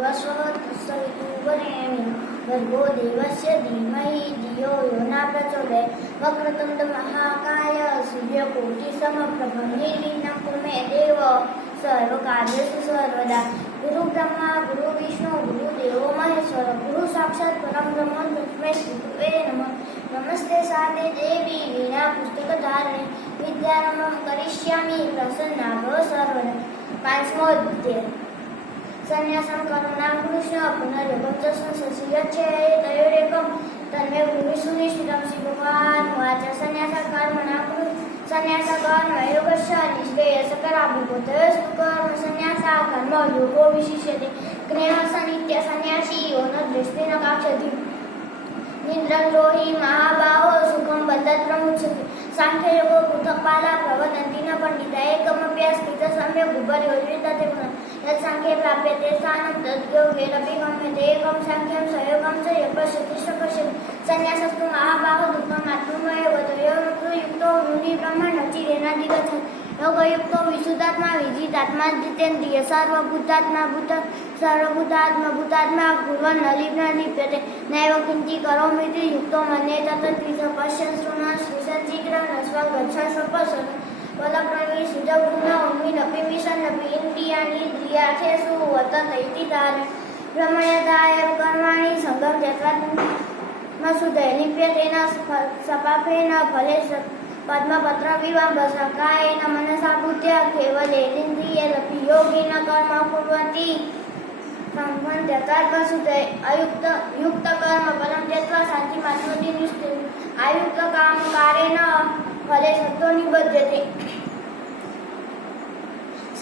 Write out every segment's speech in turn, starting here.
भूर्भुवस्वः तत्सवितुर्वरेण्यं भर्गो देवस्य धीमहि धियो यो न प्रचोदयात्। वक्रतुण्ड महाकाय सूर्यकोटिसमप्रभ निर्विघ्नं कुरु मे देव सर्वकार्येषु सर्वदा। गुरु ब्रह्मा गुरु विष्णु गुरुदेवो महेश्वर गुरु साक्षात् परं ब्रह्म तस्मै श्री गुरवे नमः। नमस्ते साते देवी वीणा पुस्तकधारिणे विद्यारम्भं करिष्यामि प्रसन्ना भव सर्वदा। પાંચમો અધ્યાય સંન્યાસં કર્મણાં કૃષ્ણ પુનર્યોગં ચ સંસસી તયોરેકં તન્મે ભૂમિ સુનિશ્ચિતં શ્રી ભગવાન વાચ સંન્યાસ કર્મણાં સંન્યાસ કર્મ યોગસ્ય નિષ્ક્રિયસ્ય કરાભૂતસ્તુ કર્મ સંન્યાસા કર્મ યોગો વિશિષ્યતે જ્ઞેય સ નિત્ય સંન્યાસી યો ન દૃષ્ટિ ન કાક્ષતિ નિદ્રં દ્રોહી મહાબાહો સુખં બદ્ધત્રમુચ્યતે सांख्य योगो पृथक पाला प्रवदन्ति न पंडिता एकमप्यस्थित सम्यक् उपर्योजितते यत् सांख्ये प्राप्यते स्थानं तद् योगेनपि गम्यते एकं सांख्यं सयोगं च यः पश्यति स पश्यति संन्यासस्तु महाबाहो दुःखम् आत्ममेव तयोर्युक्तो योनि ब्रह्मणचिरेणाधिगच्छति योगयुक्तो विशुद्धात्मा विजितात्मा जितेन्द्रिय सर्वभूतात्मा भूतात्मा कुर्वन् न लिप्यते नैव किञ्चित् करोमीति युक्तो मन्येत तद्विष पश्यन् शृण्वन् स्पृशन् जिघ्रन् स्वं गच्छन् स्वपश्यन् वलक्ष्मी सुजगुण उन्मिनपि मिशन्नपि इन्द्रियार्थेषु वर्तन्ते इति तारे ब्रह्मयदाय कर्माणि सङ्गं त्यक्त्वा न सुधे लिप्यतेन सपापेन फले पद्मपत्रविवम्बसा कायेन मनसा बुद्ध्या केवलेन्द्रियैरपि योगिन कर्म कुर्वन्ति संघं त्यक्त्वा सुधे युक्त कर्म फलं त्यक्त्वा शान्तिमाप्नोति निष्ठितम् आयुक्त कामकारेण फले सत्तो निबध्यते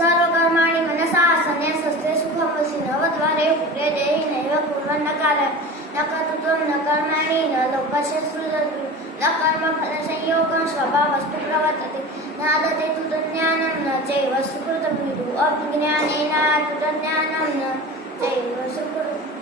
सर्वकर्माणि मनसा संन्यासस्ते सुखमसि नवद्वारे पुत्रे देहि नैव कुर्वन्न कार्यं न कर्तृत्वं न कर्माणि न लोकस्य सृजति न कर्मफलसंयोगं स्वभावस्तु प्रवर्तते नादते तु तज्ज्ञानं न चैव सुकृतं विदुः अज्ञानेन तु तज्ज्ञानं न चैव सुकृतम्